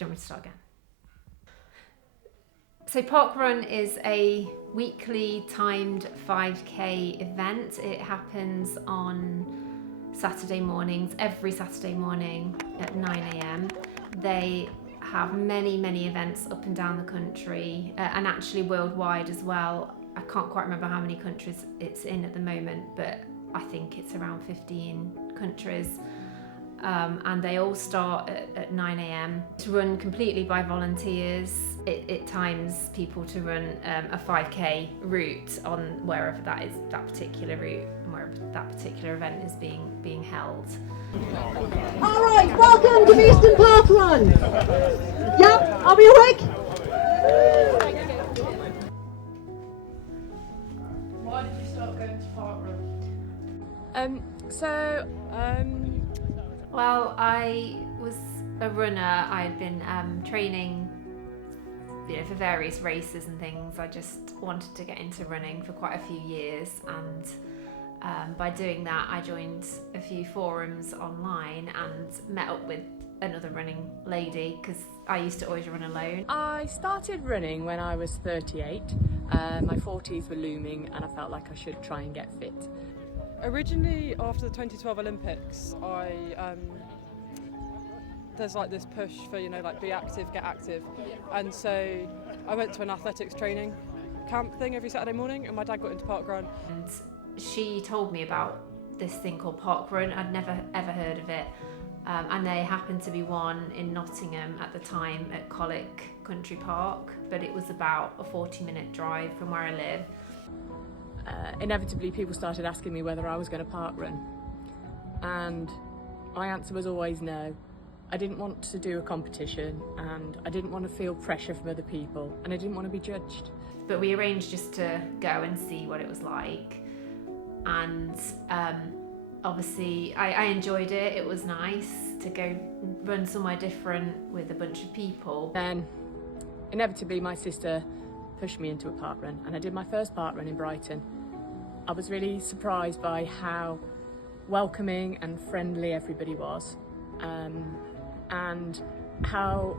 you want me to start again? So parkrun is a weekly timed 5k event. It happens on Saturday mornings, every Saturday morning at 9 a.m. They have many events up and down the country and actually worldwide as well. I can't quite remember how many countries it's in at the moment, but I think it's around 15 countries. And they all start at 9 a.m. It's run completely by volunteers. It times people to run a 5k route on wherever that particular route and wherever that particular event is being held. All right, welcome to Beeston Parkrun. Yep, are we awake? Why did you start going to parkrun? Well, I was a runner. I had been training, for various races and things. I just wanted to get into running for quite a few years, and by doing that, I joined a few forums online and met up with another running lady because I used to always run alone. I started running when I was 38. My 40s were looming, and I felt like I should try and get fit. Originally, after the 2012 Olympics, there's like this push for, be active, get active. And so I went to an athletics training camp thing every Saturday morning, and my dad got into parkrun. And she told me about this thing called parkrun. I'd never ever heard of it. And there happened to be one in Nottingham at the time at Colic Country Park, but it was about a 40-minute drive from where I live. Inevitably, people started asking me whether I was going to parkrun, and my answer was always no. I didn't want to do a competition, and I didn't want to feel pressure from other people, and I didn't want to be judged. But we arranged just to go and see what it was like, and obviously I enjoyed it. It was nice to go run somewhere different with a bunch of people. Then inevitably my sister pushed me into a parkrun, and I did my first parkrun in Brighton. I was really surprised by how welcoming and friendly everybody was, and how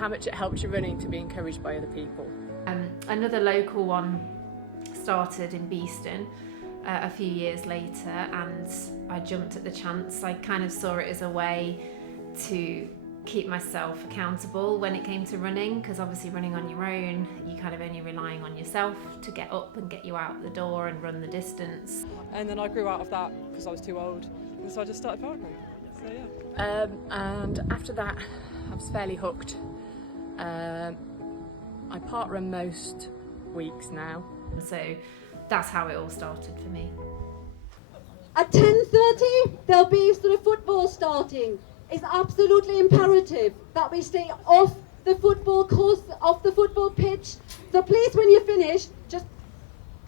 much it helps you running to be encouraged by other people. Another local one started in Beeston a few years later, and I jumped at the chance. I kind of saw it as a way to keep myself accountable when it came to running, because obviously running on your own, you kind of only relying on yourself to get up and get you out the door and run the distance. And then I grew out of that because I was too old, and so I just started parkrun. So yeah. And after that, I was fairly hooked. I parkrun most weeks now. So that's how it all started for me. At 10:30, there'll be sort of football starting. It's absolutely imperative that we stay off the football course, off the football pitch. So please, when you finish, just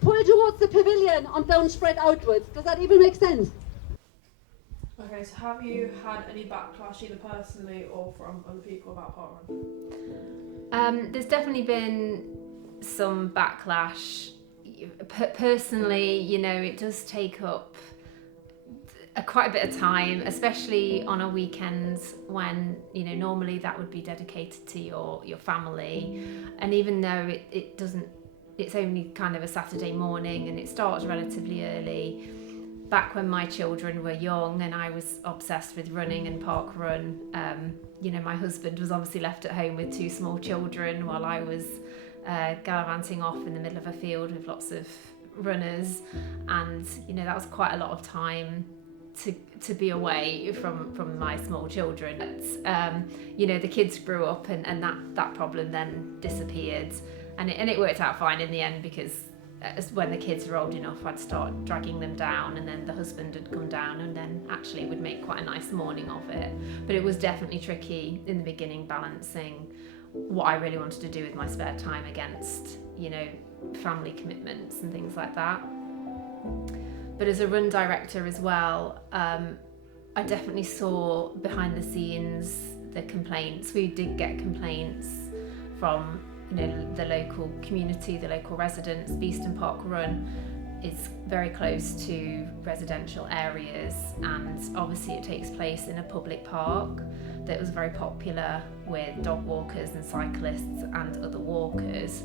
pull towards the pavilion and don't spread outwards. Does that even make sense? Okay, so have you had any backlash either personally or from other people about parkrun? There's definitely been some backlash. Personally, it does take up quite a bit of time, especially on a weekend when normally that would be dedicated to your family. And even though it doesn't, it's only kind of a Saturday morning and it starts relatively early. Back when my children were young and I was obsessed with running and parkrun, my husband was obviously left at home with two small children while I was gallivanting off in the middle of a field with lots of runners, and that was quite a lot of time to be away from my small children. But, the kids grew up and that problem then disappeared, and it worked out fine in the end, because when the kids were old enough, I'd start dragging them down, and then the husband would come down, and then actually would make quite a nice morning of it. But it was definitely tricky in the beginning, balancing what I really wanted to do with my spare time against, family commitments and things like that. But as a run director as well, I definitely saw behind the scenes the complaints. We did get complaints from the local community, the local residents. Beeston Parkrun is very close to residential areas, and obviously it takes place in a public park that was very popular with dog walkers and cyclists and other walkers.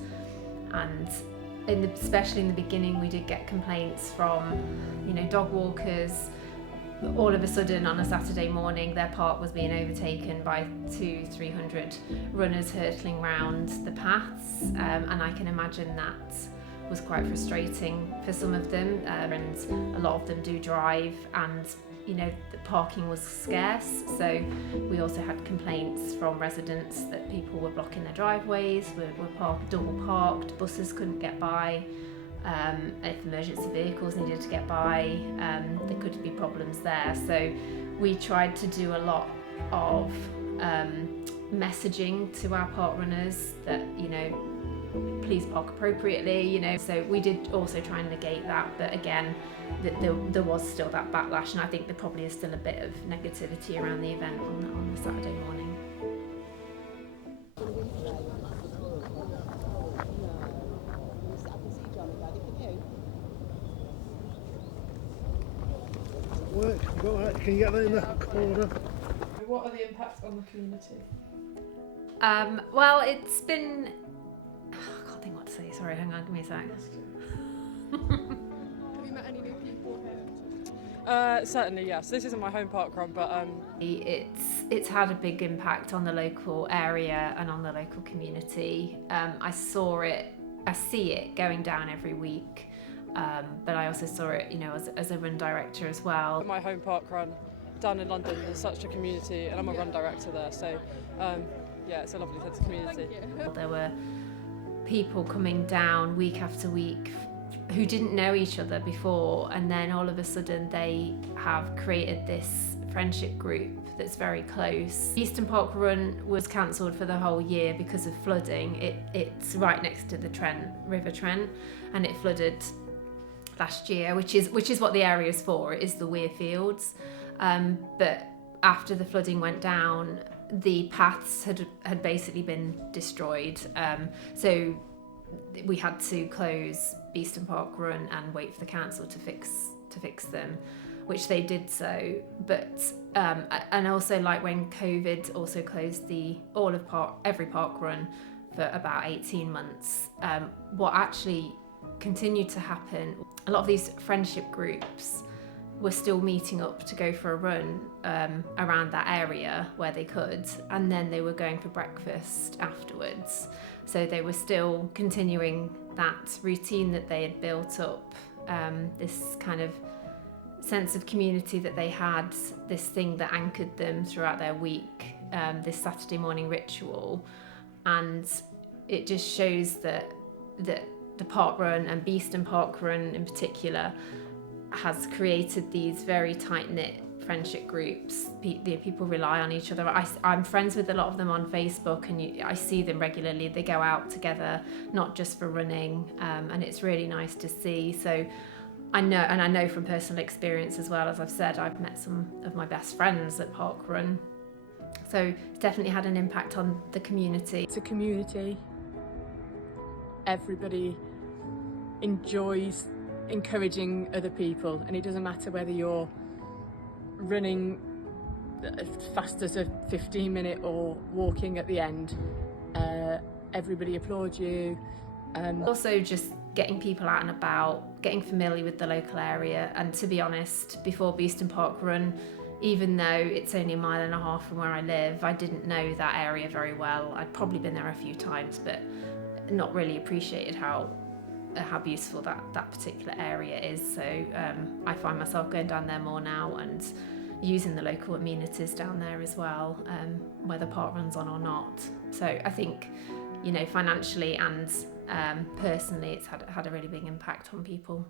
And especially in the beginning, we did get complaints from, dog walkers. All of a sudden on a Saturday morning, their park was being overtaken by 200-300 runners hurtling round the paths, and I can imagine that was quite frustrating for some of them, and a lot of them do drive, and the parking was scarce, so we also had complaints from residents that people were blocking their driveways, were double parked, buses couldn't get by. If emergency vehicles needed to get by, there could be problems there. So we tried to do a lot of messaging to our park runners that, please park appropriately, So we did also try and negate that, but again, there was still that backlash, and I think there probably is still a bit of negativity around the event on the Saturday morning. Go ahead. Can you get that in the corner? What are the impacts on the community? Well, it's been... I can't think what to say. Sorry, hang on, give me a sec. Have you met any new people here? Certainly, yes. This isn't my home parkrun, but It's had a big impact on the local area and on the local community. I see it going down every week. But I also saw it, as a run director as well. my home parkrun down in London, there's such a community, and I'm a run director there, so it's a lovely sense of community. There were people coming down week after week who didn't know each other before, and then all of a sudden they have created this friendship group that's very close. Eastern Park Run was cancelled for the whole year because of flooding. It's right next to the River Trent, and it flooded last year, which is what the area is for. It is the Weir Fields, but after the flooding went down, the paths had basically been destroyed, so we had to close Beeston Park Run and wait for the council to fix them, which they did so. But and also, like, when COVID also closed every park run for about 18 months, what actually continued to happen, a lot of these friendship groups were still meeting up to go for a run around that area where they could, and then they were going for breakfast afterwards. So they were still continuing that routine that they had built up, this kind of sense of community that they had, this thing that anchored them throughout their week, this Saturday morning ritual. And it just shows that the park run, and Beeston Park Run in particular, has created these very tight-knit friendship groups. People rely on each other. I'm friends with a lot of them on Facebook, and I see them regularly. They go out together, not just for running, and it's really nice to see. So I know from personal experience as well, as I've said, I've met some of my best friends at Park Run. So it's definitely had an impact on the community. It's a community. Everybody enjoys encouraging other people, and it doesn't matter whether you're running as fast as a 15-minute or walking at the end. Everybody applauds you. Also just getting people out and about, getting familiar with the local area. And to be honest, before Beeston Park Run, even though it's only 1.5 miles from where I live, I didn't know that area very well. I'd probably been there a few times, but not really appreciated how beautiful that particular area is. So I find myself going down there more now and using the local amenities down there as well, whether park runs on or not. So I think, financially and personally, it's had a really big impact on people.